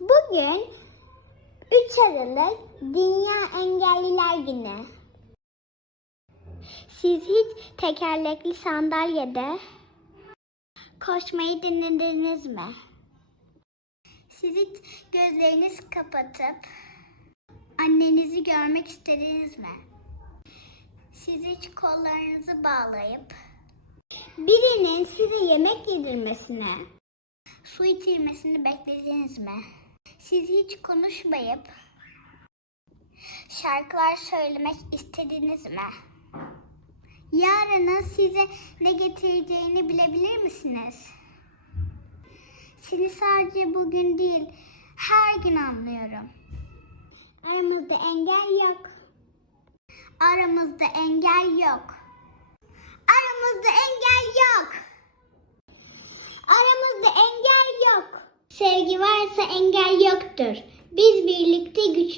Bugün 3 Aralık Dünya Engelliler Günü. Siz hiç tekerlekli sandalyede koşmayı denediniz mi? Siz hiç gözlerinizi kapatıp annenizi görmek istediniz mi? Siz hiç kollarınızı bağlayıp birinin size yemek yedirmesine, su içirmesini beklediniz mi? Siz hiç konuşmayıp şarkılar söylemek istediniz mi? Yarının size ne getireceğini bilebilir misiniz? Seni sadece bugün değil, her gün anlıyorum. Aramızda engel yok. Aramızda engel yok. Aramızda engel yok. Aramızda engel yok. Sevgi varsa engel yoktur. Biz birlikte güçlüyüz.